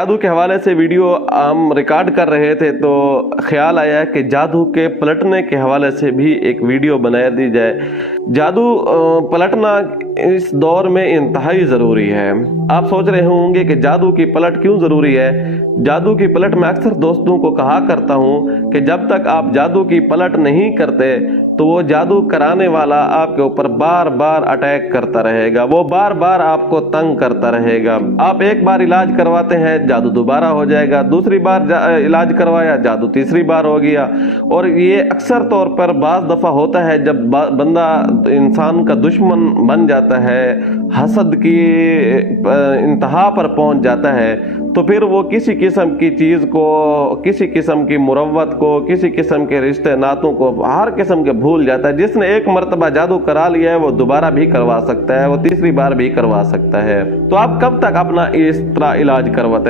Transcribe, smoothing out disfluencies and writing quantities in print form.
जादू के हवाले से वीडियो हम रिकॉर्ड कर रहे थे तो ख्याल आया कि जादू के पलटने के हवाले से भी एक वीडियो बना दी जाए। जादू पलटना इस दौर में इंतहाई ज़रूरी है। आप सोच रहे होंगे कि जादू की पलट क्यों ज़रूरी है। जादू की पलट मैं अक्सर दोस्तों को कहा करता हूँ कि जब तक आप जादू की पलट नहीं करते तो वो जादू कराने वाला आपके ऊपर बार बार अटैक करता रहेगा, वो बार बार आपको तंग करता रहेगा। आप एक बार इलाज करवाते हैं, जादू दोबारा हो जाएगा, दूसरी बार इलाज करवाया, जादू तीसरी बार हो गया। और ये अक्सर तौर पर बाज़ दफ़ा होता है जब बंदा इंसान का दुश्मन बन जाता है, हसद की इंतहा पर पहुंच जाता है, तो फिर वो किसी किस्म की चीज़ को, किसी किस्म की मुरव्वत को, किसी किस्म के रिश्ते नातों को, हर किस्म के भूल जाता है। जिसने एक मर्तबा जादू करा लिया है वो दोबारा भी करवा सकता है, वो तीसरी बार भी करवा सकता है। तो आप कब तक अपना इस तरह इलाज करवाते रहें।